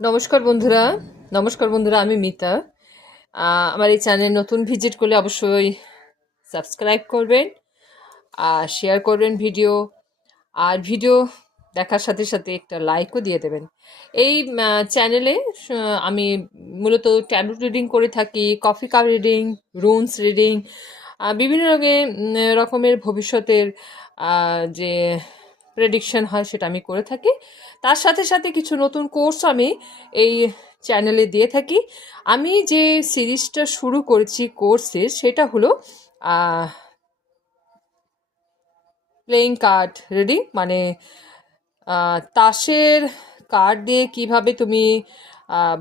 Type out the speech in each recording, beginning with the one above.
নমস্কার বন্ধুরা। আমি মিতা। আমার এই চ্যানেল নতুন ভিজিট করলে অবশ্যই সাবস্ক্রাইব করবেন আর শেয়ার করবেন ভিডিও, আর ভিডিও দেখার সাথে সাথে একটা লাইকও দিয়ে দেবেন। এই চ্যানেলে আমি মূলত ট্যারো রিডিং করে থাকি, coffee cup reading, runes reading, বিভিন্ন রকমের ভবিষ্যতের যে প্রেডিকশন হয় সেটা আমি করে থাকি। তার সাথে সাথে কিছু নতুন কোর্স আমি এই চ্যানেলে দিয়ে থাকি। আমি যে সিরিজটা শুরু করেছি কোর্সের সেটা হলো প্লেইং কার্ড রিডিং, মানে তাসের কার্ড দিয়ে কিভাবে তুমি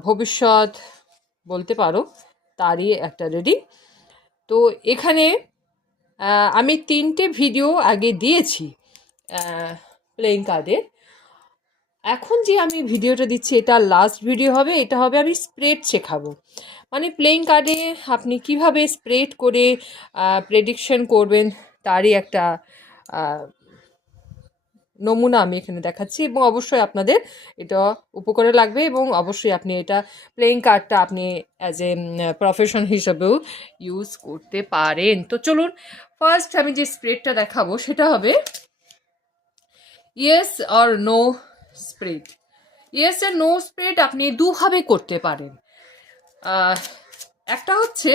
ভবিষ্যৎ বলতে পারো, তারই একটা রিডিং। তো এখানে আমি 3টে ভিডিও আগে দিয়েছি প্লেইং কার্ডের। এখন যে আমি ভিডিওটা দিচ্ছি এটা লাস্ট ভিডিও হবে। এটা হবে আমি স্প্রেড শেখাবো, মানে প্লেইং কার্ডে আপনি কিভাবে স্প্রেড করে প্রেডিকশন করবেন তারই একটা নমুনা আমি এখানে দেখাচ্ছি, এবং অবশ্যই আপনাদের এটা উপকারে লাগবে, এবং অবশ্যই আপনি এটা প্লেইং কার্ডটা আপনি অ্যাজ এ প্রফেশন হিসাবেও ইউজ করতে পারেন। তো চলুন, ফার্স্ট আমি যে স্প্রেডটা দেখাবো সেটা হবে yes or no spread. Yes আর নো স্প্রেড আপনি দুভাবে করতে পারেন। একটা হচ্ছে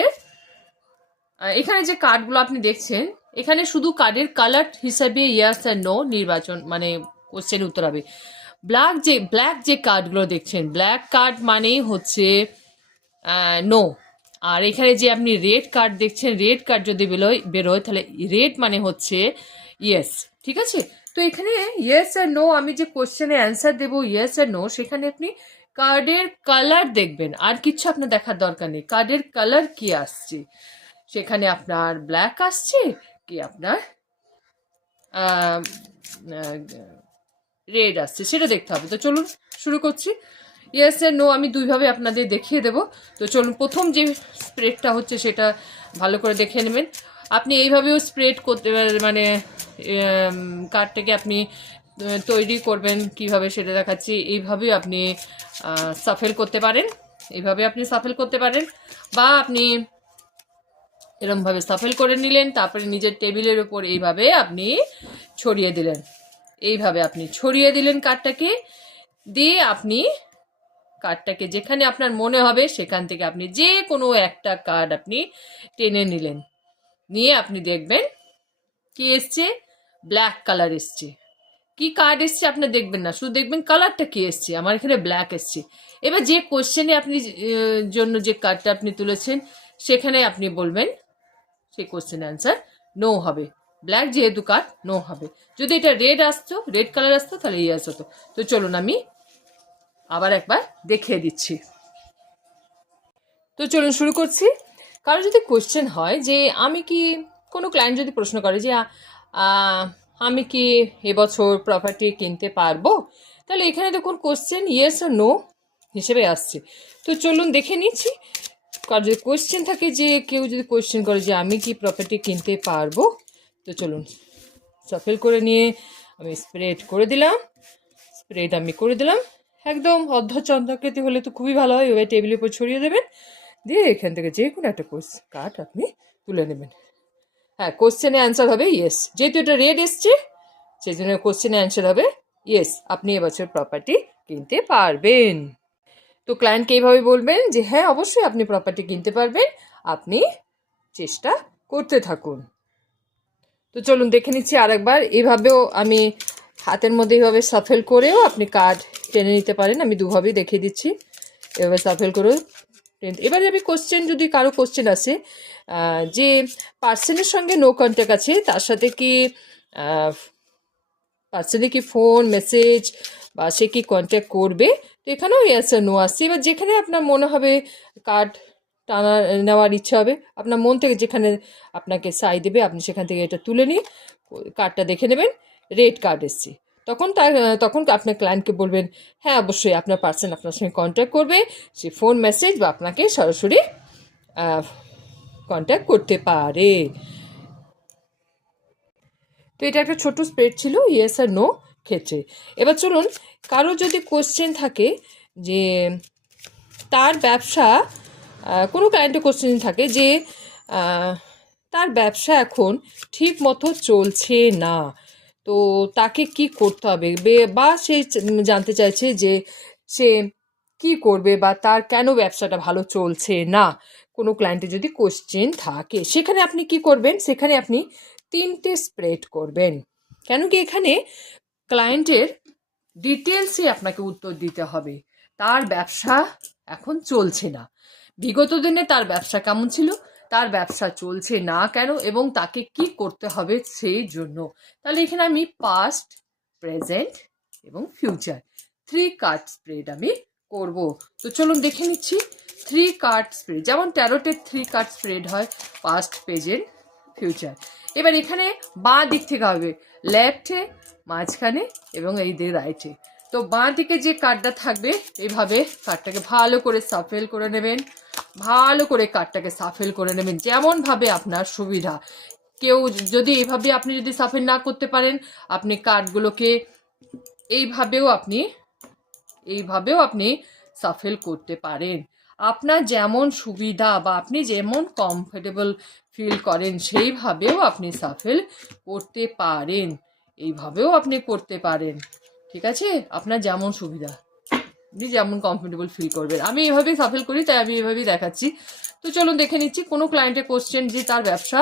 এখানে যে কার্ডগুলো আপনি দেখছেন, এখানে শুধু কার্ডের কালার হিসাবে ইয়েস আর নো নির্বাচন, মানে কোশ্চেন উত্তর হবে। ব্ল্যাক যে কার্ডগুলো দেখছেন, ব্ল্যাক কার্ড মানেই হচ্ছে নো। আর এখানে যে আপনি রেড কার্ড দেখছেন, রেড কার্ড যদি বেরোয় তাহলে রেড মানে হচ্ছে ইয়েস। ঠিক আছে? তো এখানে ইয়েস আর নো, আমি যে কোশ্চেনে অ্যান্সার দেবো ইয়েস আর নো, সেখানে আপনি কার্ডের কালার দেখবেন, আর কিছু আপনার দেখার দরকার নেই। কার্ডের কালার কি আসছে, সেখানে আপনার ব্ল্যাক আসছে কি আপনার রেড আসছে, সেটা দেখতে হবে। তো চলুন শুরু করছি। ইয়েস আর নো আমি দুইভাবে আপনাদের দেখিয়ে দেব। তো চলুন, প্রথম যে স্প্রেডটা হচ্ছে সেটা ভালো করে দেখে নেবেন। আপনি এইভাবেও স্প্রেড করতে, মানে কার্ডটাকে আপনি তৈরি করবেন কিভাবে সেটা দেখাচ্ছি। এইভাবেও আপনি সাফেল করতে পারেন, এইভাবে আপনি সাফেল করতে পারেন, বা আপনি এরমভাবে সাফেল করে নিলেন, তারপরে নিজের টেবিলের উপর এইভাবে আপনি ছড়িয়ে দিলেন। এইভাবে আপনি ছড়িয়ে দিলেন কার্ডটাকে, দিয়ে আপনি কার্ডটাকে যেখানে আপনার মনে হবে সেখান থেকে আপনি যে কোনো একটা কার্ড আপনি টেনে নিলেন, নিয়ে আপনি দেখবেন কি এসছে, ব্ল্যাক কালার এসছে। কি কার্ড এসছে আপনার দেখবেন না, শুধু দেখবেন কালারটা কি এসছে। আমার এখানে ব্ল্যাক এসছে। এবার যে কোশ্চেনে আপনি জন্য যে কার্ডটা আপনি তুলেছেন সেখানে আপনি বলবেন সেই কোশ্চেন অ্যান্সার নো হবে। ব্ল্যাক যেহেতু কার্ড, নো হবে। যদি এটা রেড আসতো, রেড কালার আসতো, তাহলে ইয়েস হতো। তো চলুন আমি আবার একবার দেখিয়ে দিচ্ছি। তো চলুন শুরু করছি। কারো যদি কোশ্চেন হয় যে আমি কি, কোনো ক্লায়েন্ট যদি প্রশ্ন করে যে আমি কি এবছর প্রপার্টি কিনতে পারবো, তাহলে এখানে দেখুন কোশ্চেন ইয়েস আর নো হিসেবে আসছে। তো চলুন দেখে নিচ্ছি। কারো যদি কোশ্চেন থাকে, যে কেউ যদি কোশ্চেন করে যে আমি কি প্রপার্টি কিনতে পারবো, তো চলুন সফল করে নিয়ে আমি স্প্রেড করে দিলাম। স্প্রেড আমি করে দিলাম একদম অর্ধচন্দ্রাকৃতি হলে তো খুবই ভালো হয়। ওই টেবিলের উপর ছড়িয়ে দেবেন, দিয়ে এখান থেকে যে কোনো একটা কার্ড আপনি তুলে নেবেন। হ্যাঁ, কোশ্চেনে অ্যান্সার হবে ইয়েস। যেহেতু এটা রেড এসছে সেই জন্য কোশ্চেনে অ্যান্সার হবে ইয়েস, আপনি এবছর প্রপার্টি কিনতে পারবেন। তো ক্লায়েন্টকে এইভাবে বলবেন যে হ্যাঁ অবশ্যই আপনি প্রপার্টি কিনতে পারবেন, আপনি চেষ্টা করতে থাকুন। তো চলুন দেখে নিচ্ছি আরেকবার। এইভাবেও আমি হাতের মধ্যে এইভাবে সাফেল করেও আপনি কার্ড টেনে নিতে পারেন। আমি দুভাবেই দেখিয়ে দিচ্ছি, এভাবে সাফেল করেও। এবারে আমি কোশ্চেন, যদি কারো কোশ্চেন আসে যে পার্সনের সঙ্গে নো কন্ট্যাক্ট আছে, তার সাথে কি পার্সনে কি ফোন মেসেজ বা সে কি কন্ট্যাক্ট করবে, তো এখানেও ইয়েস আর নো আসছে। এবার যেখানে আপনার মনে হবে কার্ড টানা নেওয়ার ইচ্ছা হবে, আপনার মন থেকে যেখানে আপনাকে সাই দেবে আপনি সেখান থেকে এটা তুলে নিয়ে কার্ডটা দেখে নেবেন, রেড কার্ড এসছে। তখন আপনার ক্লায়েন্টকে বলবেন হ্যাঁ অবশ্যই আপনার পার্সন আপনার সঙ্গে কন্ট্যাক্ট করবে, সে ফোন মেসেজ বা আপনাকে সরাসরি কন্ট্যাক্ট করতে পারে। তো এটা একটা ছোট স্প্রেড ছিল ইয়েস আর নো ক্ষেত্রে। এবার চলুন, কারো যদি কোশ্চেন থাকে যে তার ব্যবসা, কোনো ক্লায়েন্টের কোশ্চেন থাকে যে তার ব্যবসা এখন ঠিক মতো চলছে না, তো তাকে কি করতে হবে, বা সে জানতে চাইছে যে সে কি করবে বা তার কেন ব্যবসাটা ভালো চলছে না। কোনো ক্লায়েন্টের যদি কোশ্চেন থাকে সেখানে আপনি কি করবেন, সেখানে আপনি 3টে স্প্রেড করবেন। কেন কি এখানে ক্লায়েন্টের ডিটেলসে আপনাকে উত্তর দিতে হবে। তার ব্যবসা এখন চলছে না, বিগত দিনে তার ব্যবসা কেমন ছিল, তার ব্যবসা চলছে না কেন, এবং তাকে কি করতে হবে সেই জন্য। তাহলে এখানে আমি পাস্ট, প্রেজেন্ট এবং ফিউচার 3 কার্ড স্প্রেড আমি করব। তো চলুন দেখে নিচ্ছি 3 কার্ড স্প্রেড, যেমন ট্যারোটের 3 কার্ড স্প্রেড হয়, পাস্ট, প্রেজেন্ট, ফিউচার। এবার এখানে বাঁ দিক থেকে হবে, লেফটে, মাঝখানে এবং এই দিয়ে রাইটে। তো বাঁ দিকে যে কার্ডটা থাকবে এইভাবে কার্ডটাকে ভালো করে সাফেল করে নেবেন, ভালো করে কার্ডটাকে সাফেল করে নেবেন যেমনভাবে আপনার সুবিধা। কেউ যদি এইভাবে আপনি যদি সাফেল না করতে পারেন, আপনি কার্ডগুলোকে এইভাবেও আপনি সাফেল করতে পারেন। আপনার যেমন সুবিধা বা আপনি যেমন কমফোর্টেবল ফিল করেন সেইভাবেও আপনি সাফেল করতে পারেন, এইভাবেও আপনি করতে পারেন। ঠিক আছে, আপনার যেমন সুবিধা, আপনি যেমন কমফোর্টেবল ফিল করবেন। আমি এভাবেই সাফেল করি, তাই আমি এভাবেই দেখাচ্ছি। তো চলুন দেখে নিচ্ছি কোনো ক্লায়েন্টের কোশ্চেন যে তার ব্যবসা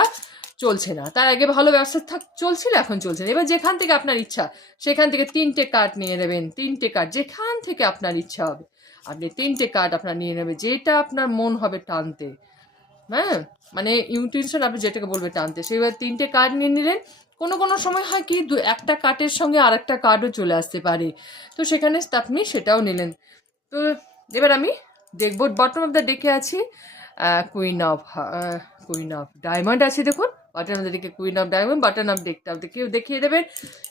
চলছে না, তার আগে ভালো ব্যবসা চলছিল, এখন চলছে না। এবার যেখান থেকে আপনার ইচ্ছা সেখান থেকে 3টে কার্ড নিয়ে নেবেন, 3টে কার্ড যেখান থেকে আপনার ইচ্ছা হবে আপনি 3টে কার্ড আপনার নিয়ে নেবেন, যেটা আপনার মন হবে টানতে, হ্যাঁ মানে ইনটিউশন আপনি যেটাকে বলবে টানতে, সেইভাবে 3টে কার্ড নিয়ে নিলেন। কোনো কোনো সময় হয় কি একটা কার্ডের সঙ্গে আর একটা কার্ডও চলে আসতে পারে, তো সেখানে আপনি সেটাও নিলেন। তো এবার আমি দেখবো বটম অফ দ্য ডেকে আছে কুইন অফ ডায়মন্ড আছে, দেখুন বটম অফ দ্য ডেকে queen of diamond, bottom of ডেকটা দেখিয়ে দেবেন।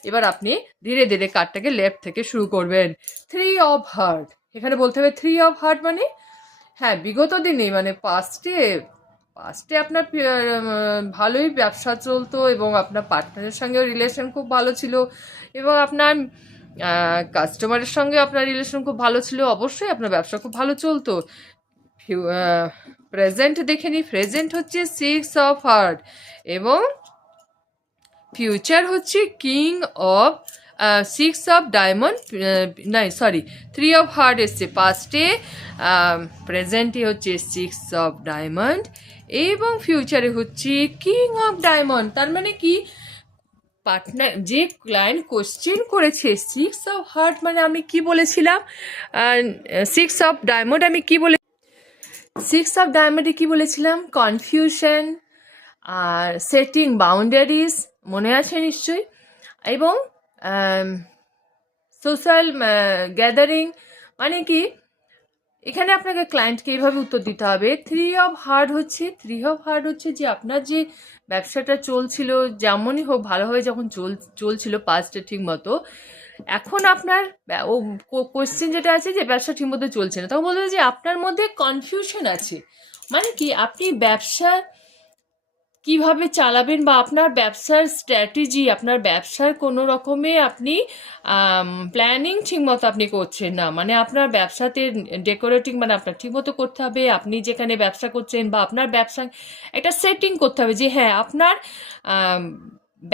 এবার আপনি ধীরে ধীরে কার্ডটাকে লেফট থেকে শুরু করবেন। 3 অফ হার্ট, এখানে বলতে হবে 3 অফ হার্ট মানে হ্যাঁ বিগত দিনে মানে পাস্টে আপনার ভালোই ব্যবসা চলতো এবং আপনার পার্টনারের সঙ্গেও রিলেশন খুব ভালো ছিল এবং আপনার কাস্টমারের সঙ্গে আপনার রিলেশন খুব ভালো ছিল, অবশ্যই আপনার ব্যবসা খুব ভালো চলতো। প্রেজেন্ট দেখে নিই, প্রেজেন্ট হচ্ছে 6 অফ হার্ট এবং ফিউচার হচ্ছে কিং অফ 6 অফ ডায়মন্ড, নাই সরি 3 অফ হার্ট এসছে পাস্টে, প্রেজেন্টে হচ্ছে 6 অফ ডায়মন্ড এবং ফিউচারে হচ্ছে কিং অফ ডায়মন্ড। তার মানে কি পার্টনার যে ক্লায়েন্ট কোশ্চেন করেছে 6 অফ হার্ট মানে আমি কি বলেছিলাম, 6 অফ ডায়মন্ড আমি কি বলে 6 অফ ডায়মন্ডে কি বলেছিলাম, কনফিউশন আর সেটিং বাউন্ডারিজ, মনে আছে নিশ্চয়ই, এবং সোশ্যাল গ্যাদারিং। মানে কি এখানে আপনাকে ক্লায়েন্টকে এইভাবে উত্তর দিতে হবে। 3 অফ হার্ট হচ্ছে যে আপনার যে ব্যবসাটা চলছিল যেমনই হোক ভালোভাবে যখন চলছিল পাস্টে ঠিক মতো, এখন আপনার ও কোশ্চেন যেটা আছে যে ব্যবসা ঠিক মতো চলছে না, তখন বলতে যে আপনার মধ্যে কনফিউশন আছে। মানে কি আপনি ব্যবসা কিভাবে চালাবেন বা আপনার ব্যবসার স্ট্র্যাটেজি, আপনার ব্যবসার কোনো রকমে আপনি প্ল্যানিং ঠিকমতো আপনি করছেন না, মানে আপনার ব্যবসাতে ডেকোরেটিং মানে আপনার ঠিকমতো করতে হবে, আপনি যেখানে ব্যবসা করছেন বা আপনার ব্যবসা একটা সেটিং করতে হবে যে হ্যাঁ আপনার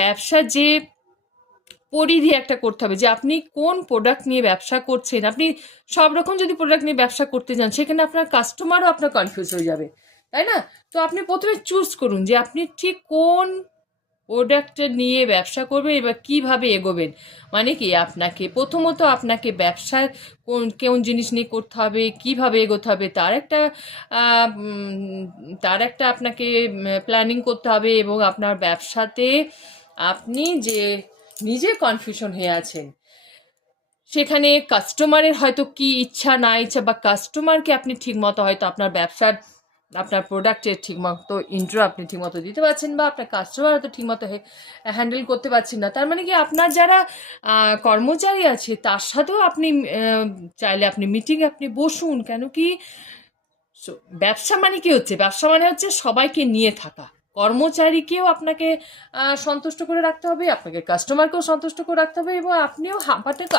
ব্যবসা যে পরিধি একটা করতে হবে যে আপনি কোন প্রোডাক্ট নিয়ে ব্যবসা করছেন। আপনি সব রকম যদি প্রোডাক্ট নিয়ে ব্যবসা করতে যান সেখানে আপনার কাস্টমারও আপনার কনফিউজ হয়ে যাবে, তাই না? তো আপনি প্রথমে চুজ করুন যে আপনি ঠিক কোন প্রোডাক্ট নিয়ে ব্যবসা করবেন এবার কিভাবে এগোবেন। মানে কি আপনাকে প্রথমত আপনাকে ব্যবসার কোন জিনিস নিয়ে করতে হবে, কিভাবে এগোতে হবে তার একটা আপনাকে প্ল্যানিং করতে হবে এবং আপনার ব্যবসাতে আপনি যে নিজে কনফিউশন হয়ে আছেন সেখানে কাস্টমারের হয়তো কি ইচ্ছা না ইচ্ছা বা কাস্টমারকে আপনি ঠিকমতো হয়তো আপনার ব্যবসার আপনার প্রোডাক্টের ঠিকমতো ইন্ট্রো আপনি ঠিকমতো দিতে পারছেন বা আপনার কাস্টমার হয়তো ঠিকমতো হ্যান্ডেল করতে পারছেন না। তার মানে কি আপনার যারা কর্মচারী আছে তার সাথেও আপনি চাইলে আপনি মিটিংয়ে আপনি বসুন। কেন কি ব্যবসা মানে কি হচ্ছে, ব্যবসা মানে হচ্ছে সবাইকে নিয়ে থাকা, কর্মচারীকেও আপনাকে সন্তুষ্ট করে রাখতে হবে, আপনাকে কাস্টমারকেও সন্তুষ্ট করে রাখতে হবে, এবং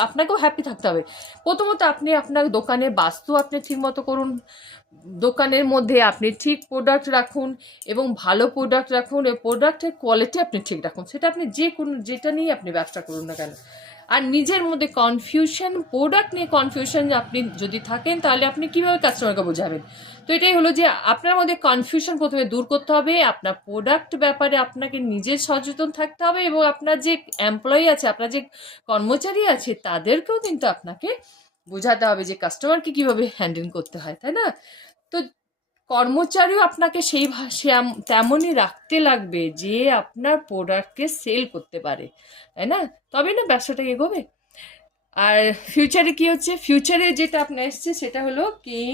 আপনাকেও হ্যাপি থাকতে হবে। প্রথমত আপনি আপনার দোকানের বাস্তু আপনি ঠিকমতো করুন, দোকানের মধ্যে আপনি ঠিক প্রোডাক্ট রাখুন এবং ভালো প্রোডাক্ট রাখুন, এবং প্রোডাক্টের কোয়ালিটি আপনি ঠিক রাখুন। সেটা আপনি যেটা নিয়ে আপনি ব্যবসা করুন না কেন। আর নিজের মধ্যে কনফিউশন, প্রোডাক্ট নিয়ে কনফিউশন আপনি যদি থাকেন, তাহলে আপনি কীভাবে কাস্টমারকে বোঝাবেন? তো এটাই হলো যে আপনার মধ্যে কনফিউশন প্রথমে দূর করতে হবে, আপনার প্রোডাক্ট ব্যাপারে আপনাকে নিজের সচেতন থাকতে হবে, এবং আপনার যে এমপ্লয়ি আছে, আপনার যে কর্মচারী আছে, তাদেরকেও কিন্তু আপনাকে বোঝাতে হবে যে কাস্টমারকে কীভাবে হ্যান্ডেল করতে হয়, তাই না? তো কর্মচারীও আপনাকে তেমনই রাখতে লাগবে যে আপনার প্রোডাক্টকে সেল করতে পারে, তাই না? তবে না ব্যবসাটা এগোবে। আর ফিউচারে কি হচ্ছে, ফিউচারে যেটা আপনার এসছে সেটা হলো কিং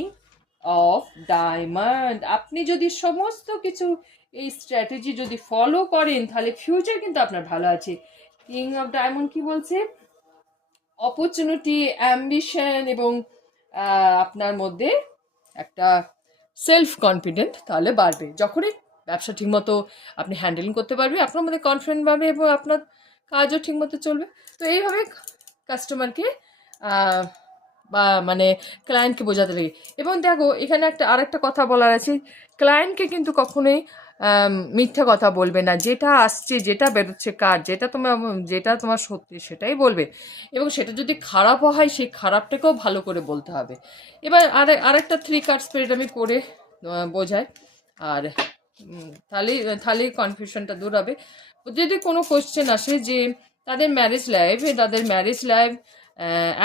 অফ ডায়মন্ড। আপনি যদি সমস্ত কিছু এই স্ট্র্যাটেজি যদি ফলো করেন, তাহলে ফিউচার কিন্তু আপনার ভালো আছে। কিং অফ ডায়মন্ড কি বলছে? অপরচুনিটি, অ্যাম্বিশন, এবং আপনার মধ্যে একটা সেলফ কনফিডেন্ট তাহলে বাড়বে। যখনই ব্যবসা ঠিকমতো আপনি হ্যান্ডেলিং করতে পারবে, আপনার মধ্যে কনফিডেন্ট বাড়বে এবং আপনার কাজও ঠিকমতো চলবে। তো এইভাবে কাস্টমারকে বা মানে ক্লায়েন্টকে বোঝাতে লাগে। এবং দেখো এখানে আরেকটা কথা বলার আছে, ক্লায়েন্টকে কিন্তু কখনোই মিথ্যা কথা বলবে না। যেটা আসছে, যেটা বেরোচ্ছে কার, যেটা তোমার সত্যি সেটাই বলবে, এবং সেটা যদি খারাপও হয় সেই খারাপটাকেও ভালো করে বলতে হবে। এবার আরেকটা 3 কার্ড স্প্রেড আমি করে বোঝাই, আর তাহলেই কনফিউশনটা দূর হবে। যদি কোনো কোশ্চেন আসে যে তাদের ম্যারেজ লাইফ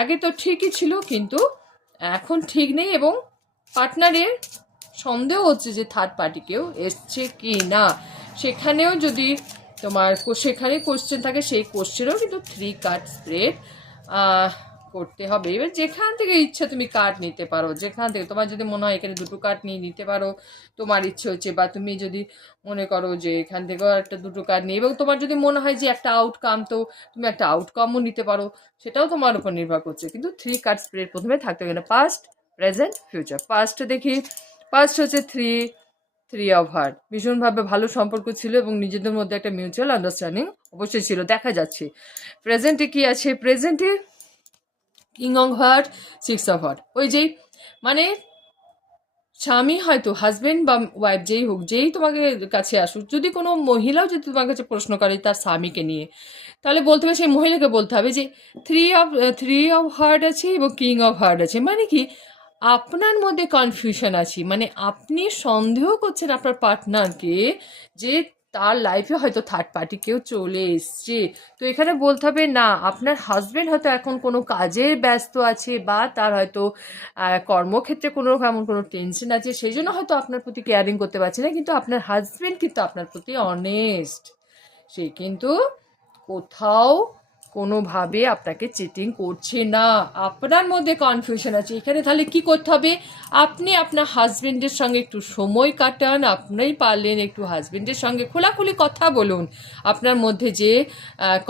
আগে তো ঠিকই ছিল কিন্তু এখন ঠিক নেই, এবং পার্টনারের সন্দেহ হচ্ছে যে থার্ড পার্টি কেউ এসছে কি না, সেখানেও যদি সেখানে কোশ্চেন থাকে, সেই কোশ্চেনেও কিন্তু 3 কার্ড স্প্রেড করতে হবে। এবার যেখান থেকে ইচ্ছা তুমি কার্ড নিতে পারো, যেখান থেকে তোমার যদি মনে হয় এখানে 2টো কার্ড নিয়ে নিতে পারো, তোমার ইচ্ছে হচ্ছে, বা তুমি যদি মনে করো যে এখান থেকেও একটা 2টো কার্ড নিই, এবং তোমার যদি মনে হয় যে একটা আউটকাম, তো তুমি একটা আউটকামও নিতে পারো, সেটাও তোমার উপর নির্ভর করছে। কিন্তু 3 কার্ড স্প্রেড প্রথমে থাকতে হবে না, পাস্ট, প্রেজেন্ট, ফিউচার। পাস্ট দেখি, পাস্ট হচ্ছে থ্রি অফ হার্ট, ভীষণভাবে ভালো সম্পর্ক ছিল এবং নিজেদের মধ্যে একটা মিউচুয়াল আন্ডারস্ট্যান্ডিং অবশ্যই ছিল, দেখা যাচ্ছে। প্রেজেন্টে কি আছে? প্রেজেন্টে king of heart, 6 of heart. ওই যেই মানে স্বামী হয়তো হাজবেন্ড বা ওয়াইফ যেই হোক, যেই তোমাকে কাছে আসুক, যদি কোনো মহিলাও যদি তোমার কাছে প্রশ্ন করে তার স্বামীকে নিয়ে, তাহলে বলতে হবে, সেই মহিলাকে বলতে হবে যে থ্রি অফ হার্ট আছে এবং কিং অফ হার্ট আছে। মানে কি, আপনার মধ্যে কনফিউশন আছে, মানে আপনি সন্দেহ করছেন আপনার পার্টনারকে যে তার লাইফে হয়তো থার্ড পার্টি কেউ চলে এসছে। তো এখানে বলতে হবে না, আপনার হাজব্যান্ড হয়তো এখন কোনো কাজে ব্যস্ত আছে, বা তার হয়তো কর্মক্ষেত্রে এমন কোনো টেনশন আছে, সেই জন্য হয়তো আপনার প্রতি কেয়ারিং করতে পারছে না। কিন্তু আপনার হাজব্যান্ড কিন্তু আপনার প্রতি অনেস্ট, সে কিন্তু কোথাও কোনোভাবে আপনাকে চিটিং করছে না। আপনার মধ্যে কনফিউশন আছে এখানে, তাহলে কি করতে হবে? আপনি আপনার হাজবেন্ডের সঙ্গে একটু সময় কাটান, আপনিই পারলেন একটু হাজবেন্ডের সঙ্গে খোলাখুলি কথা বলুন। আপনার মধ্যে যে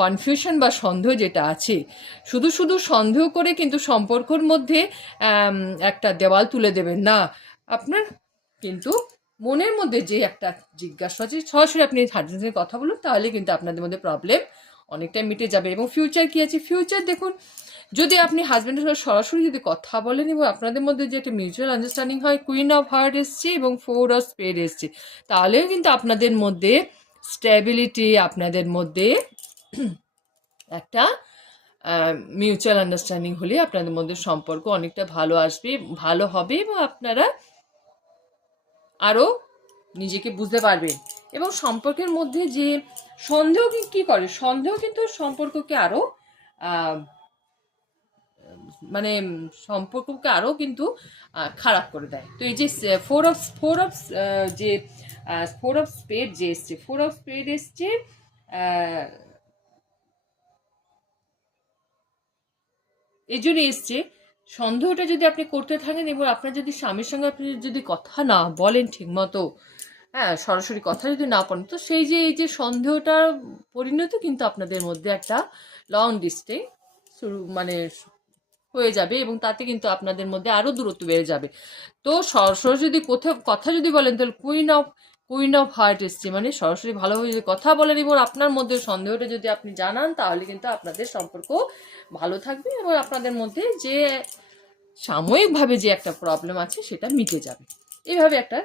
কনফিউশন বা সন্দেহ যেটা আছে, শুধু শুধু সন্দেহ করে কিন্তু সম্পর্কের মধ্যে একটা দেওয়াল তুলে দেবেন না। আপনার কিন্তু মনের মধ্যে যে একটা জিজ্ঞাসা আছে, সরাসরি আপনি হাজবেন্ডের সঙ্গে কথা বলুন, তাহলে কিন্তু আপনাদের মধ্যে প্রবলেম অনেকটাই মিটে যাবে। এবং ফিউচার কি আছে? ফিউচার দেখুন, যদি আপনি হাজব্যান্ডের সঙ্গে সরাসরি যদি কথা বলেন এবং আপনাদের মধ্যে যে একটা মিউচুয়াল আন্ডারস্ট্যান্ডিং হয়, কুইন অফ হার্ট এসছে এবং 4 অফ স্পেড এসছে, তাহলেও কিন্তু আপনাদের মধ্যে স্টেবিলিটি, আপনাদের মধ্যে একটা মিউচুয়াল আন্ডারস্ট্যান্ডিং হলে আপনাদের মধ্যে সম্পর্ক অনেকটা ভালো হবে, এবং আপনারা আরও নিজেকে বুঝতে পারবেন। এবং সম্পর্কের মধ্যে যে সন্দেহ কি করে, সন্দেহ কিন্তু সম্পর্ককে আরও মানে সম্পর্ককে আরও কিন্তু খারাপ করে দেয়। তো এই যে ফোর অফ স্পেড যে এসছে, 4 অফ স্পেড এসছে, এই জন্য এসছে, সন্দেহটা যদি আপনি করতে থাকেন এবং আপনার যদি স্বামীর সঙ্গে আপনি যদি কথা না বলেন ঠিক মতো, হ্যাঁ, সরাসরি কথা যদি না বলেন, তো এই যে সন্দেহটার পরিণতি কিন্তু আপনাদের মধ্যে একটা লং ডিস্টেন্স হয়ে যাবে, এবং তাতে কিন্তু আপনাদের মধ্যে আরও দূরত্ব বেড়ে যাবে। তো সরাসরি যদি কোথাও কথা যদি বলেন, তাহলে কুইন অফ হার্ট এসছে, মানে সরাসরি ভালোভাবে যদি কথা বলেন এবং আপনার মধ্যে সন্দেহটা যদি আপনি জানান, তাহলে কিন্তু আপনাদের সম্পর্ক ভালো থাকবে এবং আপনাদের মধ্যে যে সাময়িকভাবে যে একটা প্রবলেম আছে সেটা মিটে যাবে। এইভাবে একটা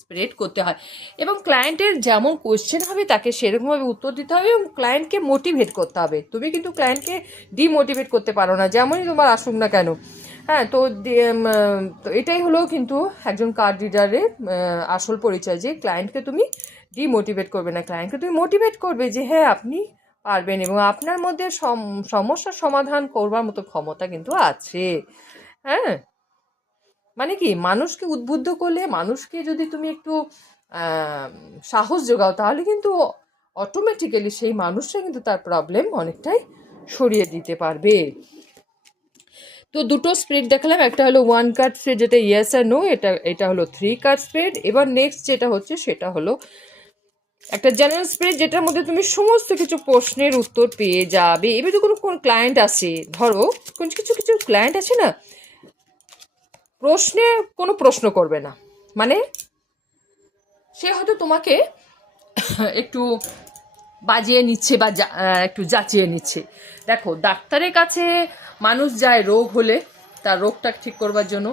স্প্রেড করতে হয় এবং ক্লায়েন্টের যেমন কোয়েশ্চেন হবে তাকে সেরকমভাবে উত্তর দিতে হবে এবং ক্লায়েন্টকে মোটিভেট করতে হবে। তুমি কিন্তু ক্লায়েন্টকে ডিমোটিভেট করতে পারো না, যেমনই তোমার আসুক না কেন। হ্যাঁ, তো এটাই হলো কিন্তু একজন কার্ড রিডারের আসল পরিচয়, যে ক্লায়েন্টকে তুমি ডিমোটিভেট করবে না, ক্লায়েন্টকে তুমি মোটিভেট করবে যে হ্যাঁ আপনি পারবেন এবং আপনার মধ্যে সমস্যার সমাধান করবার মতো ক্ষমতা কিন্তু আছে। হ্যাঁ, মানে কি, মানুষকে উদ্বুদ্ধ করলে, মানুষকে যদি তুমি একটু সাহস যোগাও, তাহলে কিন্তু অটোমেটিক্যালি সেই মানুষটা কিন্তু তার প্রবলেম অনেকটাই সরিয়ে দিতে পারবে। তো দুটো স্প্রেড দেখালাম, একটা হলো 1 কার্ড স্প্রেড যেটা ইয়েস আর নো, এটা হলো 3 কার্ড স্প্রেড। এবার নেক্সট যেটা হচ্ছে সেটা হলো একটা জেনারেল স্প্রেড, যেটার মধ্যে তুমি সমস্ত কিছু প্রশ্নের উত্তর পেয়ে যাবে। এবার তো কোনো ক্লায়েন্ট আছে, ধরো কিছু কিছু ক্লায়েন্ট আছে না, কোনো প্রশ্ন করবে না, মানে সে হয়তো তোমাকে একটু বাজিয়ে নিচ্ছে বা একটু যাচিয়ে নিচ্ছে। দেখো, ডাক্তারের কাছে মানুষ যায় রোগ হলে, তার রোগটা ঠিক করবার জন্য,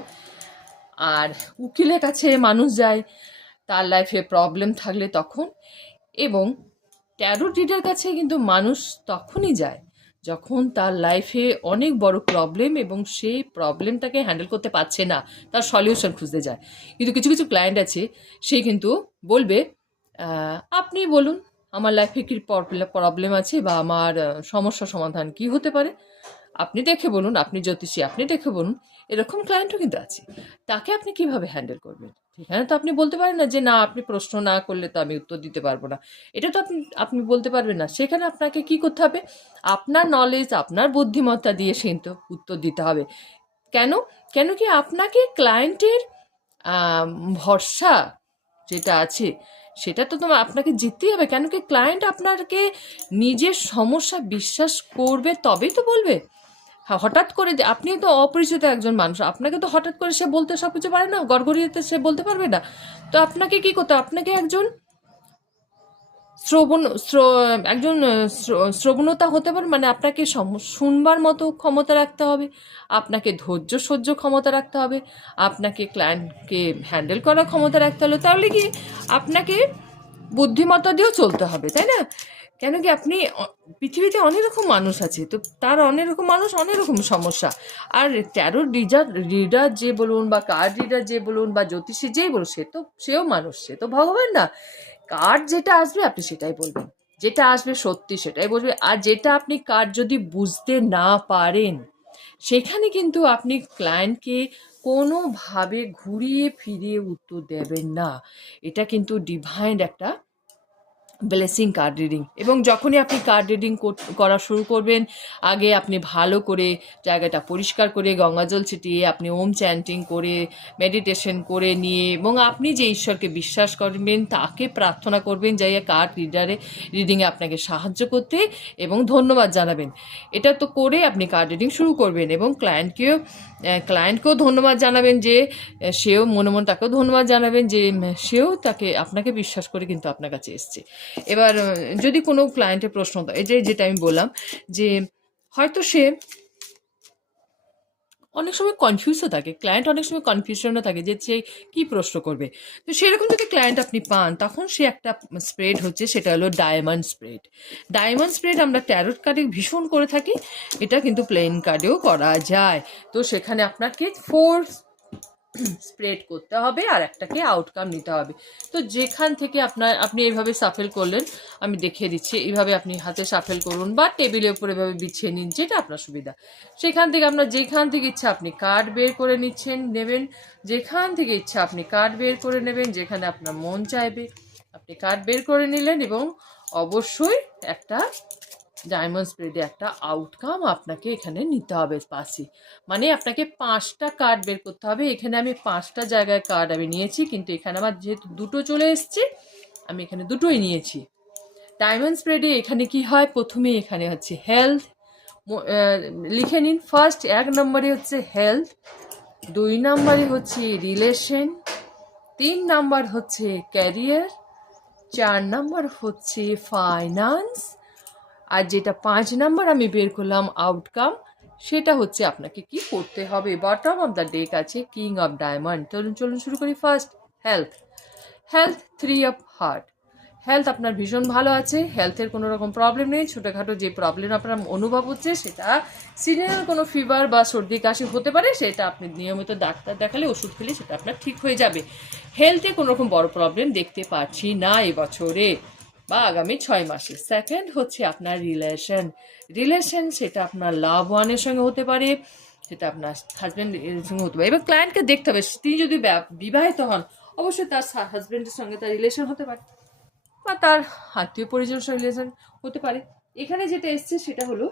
আর উকিলের কাছে মানুষ যায় তার লাইফে প্রবলেম থাকলে তখন, এবং ট্যারো রিডার কাছে কিন্তু মানুষ তখনই যায় যখন তার লাইফে অনেক বড় প্রবলেম এবং সেই প্রবলেমটাকে হ্যান্ডেল করতে পারছে না, তার সলিউশন খুঁজতে যায়। কিন্তু কিছু কিছু ক্লায়েন্ট আছে, সে কিন্তু বলবে আপনি বলুন আমার লাইফে কী প্রবলেম আছে বা আমার সমস্যার সমাধান কি হতে পারে, আপনি দেখে বলুন, আপনি জ্যোতিষী, আপনি দেখে বলুন। এরকম ক্লায়েন্টও কিন্তু আছে। তাকে আপনি কিভাবে হ্যান্ডেল করবেন? সেখানে তো আপনি বলতে পারেন না যে না, আপনি প্রশ্ন না করলে তো আমি উত্তর দিতে পারবো না, এটা তো আপনি বলতে পারবেন না। সেখানে আপনাকে কি করতে হবে? আপনার নলেজ, আপনার বুদ্ধিমত্তা দিয়ে কিন্তু উত্তর দিতে হবে। কেন? কেন কি আপনাকে ক্লায়েন্টের ভরসা যেটা আছে সেটা তো আপনাকে জিততেই হবে। কেন কি ক্লায়েন্ট আপনাকে নিজের সমস্যা বিশ্বাস করবে তবেই তো বলবে। হঠাৎ করে আপনি তো অপরিচিত একজন মানুষ, আপনাকে তো হঠাৎ করে সে বলতে সব কিছু পারে না, গড়গড়িয়েতে সে বলতে পারবে না। তো আপনাকে কি করতে, আপনাকে একজন শ্রবণতা হতে পারে, মানে আপনাকে শুনবার মতো ক্ষমতা রাখতে হবে, আপনাকে ধৈর্য সহ্য ক্ষমতা রাখতে হবে, আপনাকে ক্লায়েন্টকে হ্যান্ডেল করার ক্ষমতা রাখতে হলে, তাহলে কি আপনাকে বুদ্ধিমত্তা দিয়েও চলতে হবে, তাই না? কেন কি আপনি পৃথিবীতে অনেক রকম মানুষ আছে, তো তার অনেক রকম মানুষ, অনেক রকম সমস্যা। আর ট্যারো রিডার যে বলুন বা কার্ড রিডার যে বলুন বা জ্যোতিষী যেই বলুন, সেও মানুষ, সে তো ভগবান না। কার্ড যেটা আসবে আপনি সেটাই বলবেন, যেটা আসবে সত্যি সেটাই বলবে। আর যেটা আপনি কার্ড যদি বুঝতে না পারেন, সেখানে কিন্তু আপনি ক্লায়েন্টকে কোনোভাবে ঘুরিয়ে ফিরিয়ে উত্তর দেবেন না। এটা কিন্তু ডিভাইন একটা ব্লেসিং কার্ড রিডিং। এবং যখনই আপনি কার্ড রিডিং করা শুরু করবেন, আগে আপনি ভালো করে জায়গাটা পরিষ্কার করে গঙ্গাজল ছিটিয়ে আপনি ওম চ্যান্টিং করে মেডিটেশন করে নিয়ে, এবং আপনি যে ঈশ্বরকে বিশ্বাস করবেন তাকে প্রার্থনা করবেন যে কার্ড রিডিংয়ে আপনাকে সাহায্য করতে, এবং ধন্যবাদ জানাবেন। এটা তো করে আপনি কার্ড রিডিং শুরু করবেন এবং ক্লায়েন্টকেও ধন্যবাদ জানাবেন যে সেও মনে মনে তাকেও ধন্যবাদ জানাবেন যে সেও আপনাকে বিশ্বাস করে কিন্তু আপনার কাছে এসছে। এবার যদি কোনো ক্লায়েন্টের প্রশ্ন, যেটা আমি বললাম যে হয়তো সে অনেক সময় কনফিউজও থাকে, ক্লায়েন্ট অনেক সময় কনফিউশনও থাকে যে সে কী প্রশ্ন করবে। তো সেরকম যদি ক্লায়েন্ট আপনি পান, তখন সে একটা স্প্রেড হচ্ছে, সেটা হলো ডায়মন্ড স্প্রেড। ডায়মন্ড স্প্রেড আমরা ট্যারোট কার্ডে ভীষণ করে থাকি, এটা কিন্তু প্লেন কার্ডেও করা যায়। তো সেখানে আপনাকে 4 স্প্রেড করতে হবে আর একটাকে আউটকাম নিতে হবে। তো যেখান থেকে আপনি এইভাবে সাফেল করলেন, আমি দেখিয়ে দিচ্ছি, এইভাবে আপনি হাতে সাফেল করুন বা টেবিলের উপর এভাবে বিছিয়ে নিন, যেটা আপনার সুবিধা। সেখান থেকে যেখান থেকে ইচ্ছা আপনি কার্ড বের করে নেবেন, যেখান থেকে ইচ্ছা আপনি কার্ড বের করে নেবেন, যেখানে আপনার মন চাইবে আপনি কার্ড বের করে নিলেন, এবং অবশ্যই একটা ডায়মন্ড স্প্রেডে একটা আউটকাম আপনাকে এখানে নিতে হবে পাশে। মানে আপনাকে 5টা কার্ড বের করতে হবে। এখানে আমি 5টা জায়গায় কার্ড আমি নিয়েছি, কিন্তু এখানে আমার যেহেতু 2টো চলে এসছে, আমি এখানে 2টোই নিয়েছি। ডায়মন্ড স্প্রেডে এখানে কি হয়, প্রথমে এখানে হচ্ছে হেলথ, লিখে নিন। ফার্স্ট 1 নম্বরে হচ্ছে হেলথ, 2 নম্বরে হচ্ছে রিলেশন, 3 নাম্বার হচ্ছে ক্যারিয়ার, 4 নাম্বার হচ্ছে ফাইন্যান্স, আর যেটা 5 নাম্বার আমি বের করলাম আউটকাম, সেটা হচ্ছে আপনাকে কি করতে হবে। বটম অফ দ্য ডেক আছে কিং অফ ডায়মন্ড। চলুন চলুন শুরু করি। First health. Health 3 of heart. Health আপনার ভীষণ ভালো আছে, হেলথের কোনো রকম প্রবলেম নেই। ছোটোখাটো যে প্রবলেম আপনার অনুভব হচ্ছে সেটা সিজনাল কোনো ফিভার বা সর্দি কাশি হতে পারে, সেটা আপনি নিয়মিত ডাক্তার দেখালে ওষুধ খেলে সেটা আপনার ঠিক হয়ে যাবে। হেলথে কোনো রকম বড় প্রবলেম দেখতে পাচ্ছি না এবছরে বা আগামী 6 মাসে। সেকেন্ড হচ্ছে আপনার রিলেশন। রিলেশন সেটা আপনার লাভ ওয়ানের সঙ্গে হতে পারে, সেটা আপনার হাজব্যান্ডের সঙ্গে হতে পারে। এবার ক্লায়েন্টকে দেখতে হবে, তিনি যদি বিবাহিত হন অবশ্যই তার হাজব্যান্ডের সঙ্গে তার রিলেশন হতে পারে বা তার আত্মীয় পরিজনের সঙ্গে রিলেশন হতে পারে। এখানে যেটা এসছে সেটা হলো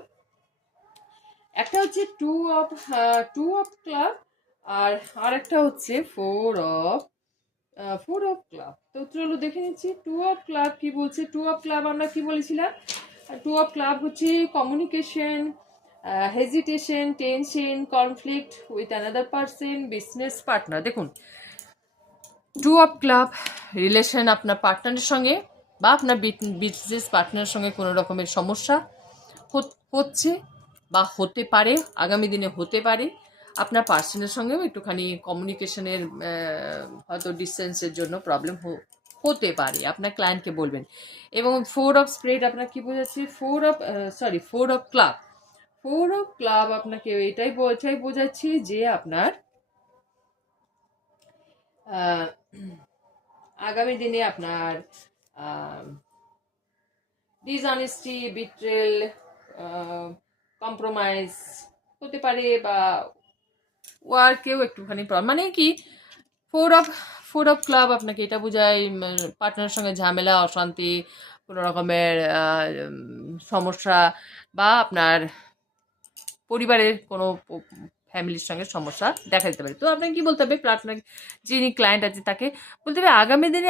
একটা হচ্ছে টু অফ ক্লাব, আর একটা হচ্ছে ফোর অফ ক্লাব। তো চলো দেখে নিচ্ছি 2 অফ ক্লাব কি বলছে। 2 অফ ক্লাব আমরা কি বলেছিলাম? 2 অফ ক্লাব হচ্ছে communication, hesitation, tension, conflict with another person, business partner. দেখুন 2 অফ ক্লাব রিলেশন আপনার পার্টনারের সঙ্গে বা আপনার বিজনেস পার্টনারের সঙ্গে কোনো রকমের সমস্যা হচ্ছে বা হতে পারে, আগামী দিনে হতে পারে। আপনার পার্সনের সঙ্গেও একটুখানি কমিউনিকেশনের হয়তো ডিস্টেন্সের জন্য প্রবলেম হতে পারে, আপনার ক্লায়েন্টকে বলবেন। এবং 4 অফ স্প্রেড আপনার কি বোঝাচ্ছে? 4 অফ ক্লাব। 4 অফ ক্লাব আপনাকে এটাই বোঝাচ্ছে যে আপনার আগামী দিনে আপনার ডিসঅনেস্টি, বিট্রেল, কম্প্রোমাইজ হতে পারে বা ওয়ার্কেও একটুখানি মানে কি 4 অফ ক্লাব আপনাকে এটা বোঝায় পার্টনারের সঙ্গে ঝামেলা, অশান্তি, কোনো রকমের সমস্যা বা আপনার পরিবারের কোনো ফ্যামিলির সঙ্গে সমস্যা দেখা দিতে পারে। তো আপনাকে কি বলতে হবে? পার্টনার যিনি ক্লায়েন্ট আছে তাকে বলতে হবে আগামী দিনে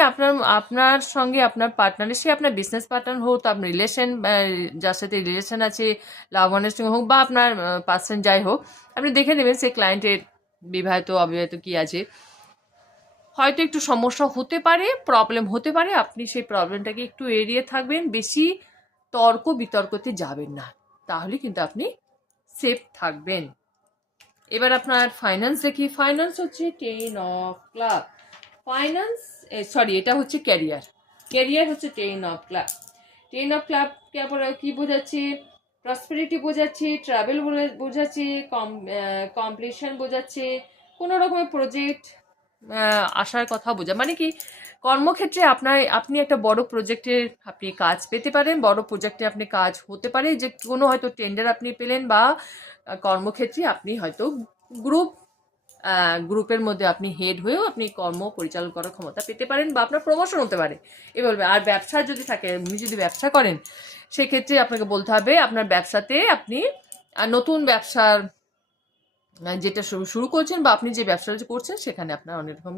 আপনার সঙ্গে আপনার পার্টনারের, সে আপনার বিজনেস পার্টনার হোক, আপনার রিলেশন যার সাথে রিলেশন আছে লাভবানের সঙ্গে হোক বা আপনার পার্সন যাই হোক, আপনি দেখে নেবেন সে ক্লায়েন্টের বিবাহিত অবিবাহিত কি আছে। হয়তো একটু সমস্যা হতে পারে, প্রবলেম হতে পারে, আপনি সেই প্রবলেমটাকে একটু এড়িয়ে থাকবেন, বেশি তর্ক বিতর্কতে যাবেন না, তাহলে কিন্তু আপনি সেফ থাকবেন। এবার আপনার ফাইন্যান্স দেখি। ফাইন্যান্স হচ্ছে 10 অফ ক্লাব। ফাইন্যান্স এটা হচ্ছে ক্যারিয়ার। ক্যারিয়ার হচ্ছে 10 অফ ক্লাব। 10 অফ ক্লাব কি বোঝাচ্ছে? প্রসপেরিটি বোঝাচ্ছে, ট্রাভেল বোঝাচ্ছে, কমপ্লিশন বোঝাচ্ছে, কোনো রকমের প্রজেক্ট আসার কথা বোঝায়। মানে কি কর্মক্ষেত্রে আপনি একটা বড় প্রজেক্টের আপনি কাজ পেতে পারেন, বড় প্রজেক্টে আপনি কাজ হতে পারে, যে কোনো হয়তো টেন্ডার আপনি পেলেন বা কর্মক্ষেত্রে আপনি হয়তো গ্রুপের মধ্যে আপনি হেড হয়েও আপনি কর্ম পরিচালনা করার ক্ষমতা পেতে পারেন বা আপনার প্রমোশন হতে পারে। এ বলবে। আর ব্যবসা যদি থাকে, আপনি যদি ব্যবসা করেন সেক্ষেত্রে আপনাকে বলতে হবে আপনার ব্যবসাতে আপনি নতুন ব্যবসার যেটা শুরু করছেন বা আপনি যে ব্যবসাটা করছেন সেখানে আপনার অনেক রকম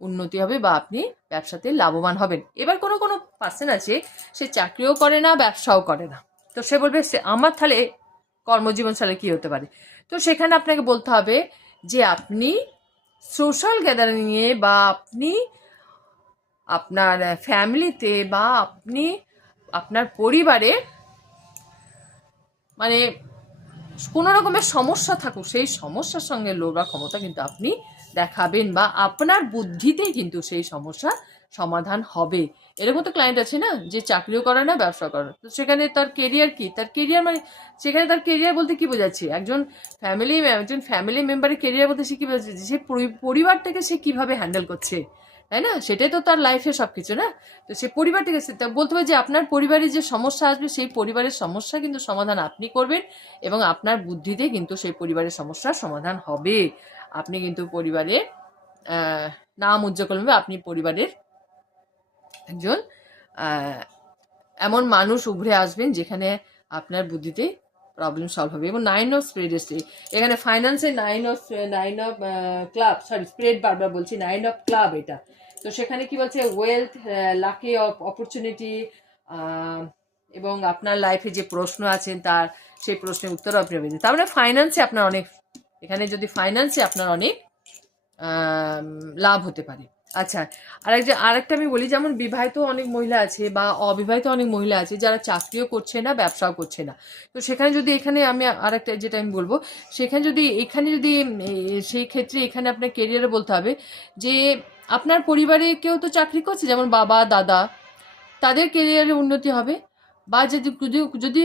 উন্নতি হবে বা আপনি ব্যবসাতে লাভবান হবেন। এবার কোনো কোনো পার্সন আছে সে চাকরিও করে না, ব্যবসাও করে না, তো সে বলবে আমার তাহলে কর্মজীবন ছাড়া কি হতে পারে? তো সেখানে আপনাকে বলতে হবে যে আপনি সোশ্যাল গ্যাদারিংয়ে বা আপনি আপনার ফ্যামিলিতে বা আপনি আপনার পরিবারে মানে কোনো রকমের সমস্যা থাকুক, সেই সমস্যার সঙ্গে লড়বার ক্ষমতা কিন্তু আপনি দেখাবেন বা আপনার বুদ্ধিতেই কিন্তু সেই সমস্যা সমাধান হবে। এরকম তো ক্লায়েন্ট আছে না যে চাকরিও করে না, ব্যবসা করে না, তো সেখানে তার কেরিয়ার কি? তার কেরিয়ার মানে সেখানে তার কেরিয়ার বলতে কি বোঝাচ্ছে? একজন ফ্যামিলি মেম্বারের কেরিয়ার বলতে সে কি বোঝাচ্ছে? সে পরিবারটাকে সে কিভাবে হ্যান্ডেল করছে, তাই না? সেটাই তো তার লাইফে সব কিছু না। তো সে পরিবার থেকে বলতে হবে যে আপনার পরিবারে যে সমস্যা আসবে সেই পরিবারের সমস্যা কিন্তু সমাধান আপনি করবেন এবং আপনার বুদ্ধিতে কিন্তু সেই পরিবারের সমস্যার সমাধান হবে। আপনি কিন্তু পরিবারে নাম উজ্জ্বল করবেন, আপনি পরিবারের একজন এমন মানুষ উভরে আসবেন যেখানে আপনার বুদ্ধিতে প্রবলেম সলভ হবে। এবং 9 অফ স্প্রেড এসছে এখানে ফাইন্যান্সে। 9 অফ ক্লাব, স্প্রেড বারবার বলছি, 9 অফ ক্লাব এটা। তো সেখানে কি বলছে? ওয়েলথ, লাকি অপরচুনিটি, এবং আপনার লাইফে যে প্রশ্ন আছেন তার সেই প্রশ্নের উত্তর আপনি পেয়েছেন। তার মানে ফাইন্যান্সে আপনার অনেক, এখানে যদি ফাইন্যান্সে আপনার অনেক লাভ হতে পারে। আচ্ছা, আরেকটা আমি বলি, যেমন বিবাহিত অনেক মহিলা আছে বা অবিবাহিত অনেক মহিলা আছে যারা চাকরিও করছে না, ব্যবসাও করছে না। তো সেখানে যদি এখানে আমি আরেকটা যেটা আমি বলবো, এখানে যদি সেই ক্ষেত্রে এখানে আপনার কেরিয়ারে বলতে হবে যে আপনার পরিবারে কেউ তো চাকরি করছে, যেমন বাবা দাদা, তাদের কেরিয়ারে উন্নতি হবে। বা যদি যদি যদি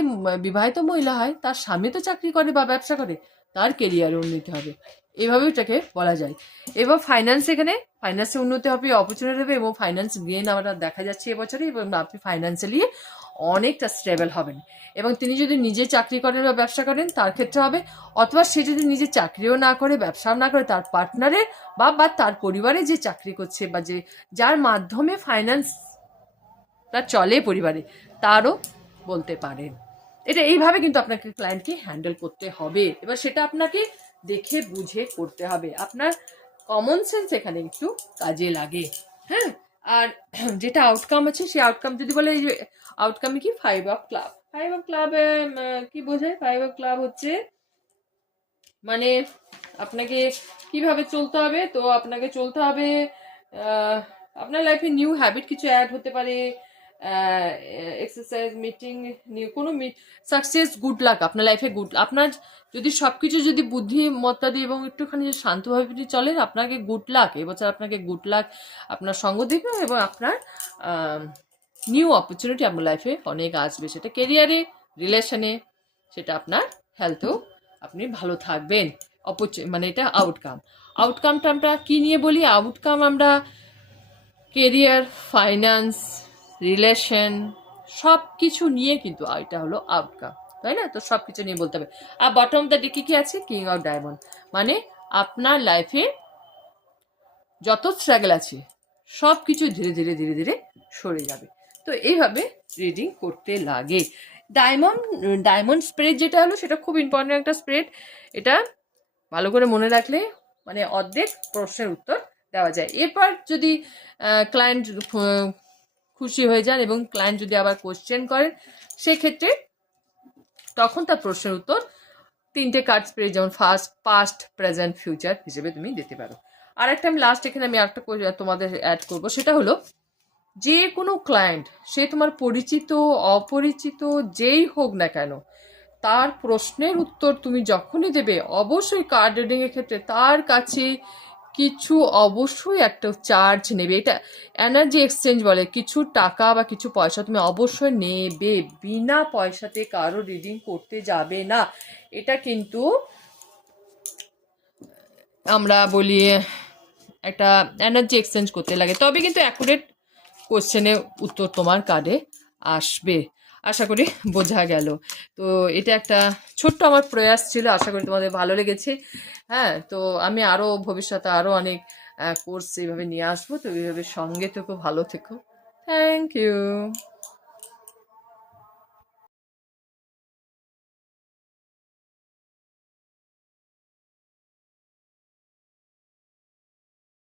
বিবাহিত মহিলা হয়, তার স্বামী তো চাকরি করে বা ব্যবসা করে, তার কেরিয়ারে উন্নতি হবে। এভাবে এটাকে বলা যায়। এবার ফাইন্যান্সে উন্নতি হবে, অপরচুনিটি হবে, এবং ফাইন্যান্স গেইন আমরা দেখা যাচ্ছে এবছরে, এবং আপনি ফাইন্যান্সিয়ালি অনেকটা স্টেবল হবেন। এবং তিনি যদি নিজে চাকরি করেন বা ব্যবসা করেন, তার ক্ষেত্রে হবে। অথবা সে যদি নিজে চাকরিও না করে, ব্যবসাও না করে, তার পার্টনারের বা তার পরিবারে যে চাকরি করছে বা যার মাধ্যমে ফাইন্যান্সটা চলে পরিবারে, তারও বলতে পারেন। এটা এইভাবে কিন্তু আপনাকে ক্লায়েন্টকে হ্যান্ডেল করতে হবে। এবার সেটা আপনাকে দেখে বুঝে করতে হবে, আপনার কমন সেন্স এখানে একটু কাজে লাগে। হ্যাঁ, আর যেটা আউটকাম আছে, সেই আউটকাম যদি বলে, এই যে আউটকামে কি 5 অফ ক্লাব, 5 অফ ক্লাবে কি বোঝায়? 5 অফ ক্লাব হচ্ছে মানে আপনাকে কিভাবে চলতে হবে। তো আপনাকে চলতে হবে, আপনার লাইফে নিউ হ্যাবিট কিছু অ্যাড হতে পারে, এক্সারসাইজ, মিটিং, নিউ কোনো সাকসেস, গুড লাক আপনার লাইফে, আপনার যদি সবকিছু যদি বুদ্ধিমত্তা দিয়ে এবং একটুখানি শান্তভাবে আপনি চলেন, আপনাকে গুড লাক এবছর, আপনাকে গুড লাক আপনার সঙ্গ দেবে, এবং আপনার নিউ অপরচুনিটি আপনার লাইফে অনেক আসবে। সেটা কেরিয়ারে, রিলেশনে, সেটা আপনার হেলথেও আপনি ভালো থাকবেন। মানে এটা আউটকামটা আমরা কি নিয়ে বলি? আউটকাম আমরা কেরিয়ার, ফাইন্যান্স, রিলেশন, সব কিছু নিয়ে কিন্তু এটা হলো আউটকাম, তাই না? তো সব কিছু নিয়ে বলতে হবে। আর বটম দ্য ডে কি আছে? কিং অফ ডায়মন্ড, মানে আপনার লাইফে যত স্ট্রাগল আছে সব কিছু ধীরে ধীরে ধীরে ধীরে সরে যাবে। তো এইভাবে রিডিং করতে লাগে। ডায়মন্ড স্প্রেড যেটা হলো, সেটা খুব ইম্পর্টেন্ট একটা স্প্রেড। এটা ভালো করে মনে রাখলে মানে অর্ধেক প্রশ্নের উত্তর দেওয়া যায়। এরপর যদি ক্লায়েন্ট খুশি হয়ে যান এবং ক্লায়েন্ট যদি আবার কোশ্চেন করেন, সেক্ষেত্রে তখন তার প্রশ্নের উত্তর 3টে কার্ড স্প্রে, যেমন পাস্ট, প্রেজেন্ট, ফিউচার হিসেবে তুমি দিতে পারো। আর একটা আমি লাস্ট এখানে আমি একটা তোমাদের অ্যাড করবো, সেটা হলো যে কোনো ক্লায়েন্ট, সে তোমার পরিচিত অপরিচিত যেই হোক না কেন, তার প্রশ্নের উত্তর তুমি যখনই দেবে, অবশ্যই কার্ড রিডিং এর ক্ষেত্রে তার কাছে কিছু অবশ্যই একটা চার্জ নেবে। এটা এনার্জি এক্সচেঞ্জ বলে, কিছু টাকা বা কিছু পয়সা তুমি অবশ্যই নেবে। বিনা পয়সাতে কারো রিডিং করতে যাবে না। এটা কিন্তু আমরা বলি একটা এনার্জি এক্সচেঞ্জ করতে লাগে, তবে কিন্তু অ্যাকুরেট কোশ্চেনের উত্তর তোমার কার্ডে আসবে। আশা করি বোঝা গেল। তো এটা একটা ছোট্ট আমার প্রয়াস ছিল, আশা করি তোমাদের ভালো লেগেছে। হ্যাঁ, তো আমি আরও ভবিষ্যতে আরও অনেক কোর্স এইভাবে নিয়ে আসবো। তো এইভাবে সঙ্গে থেকো, ভালো থেকো। Thank you.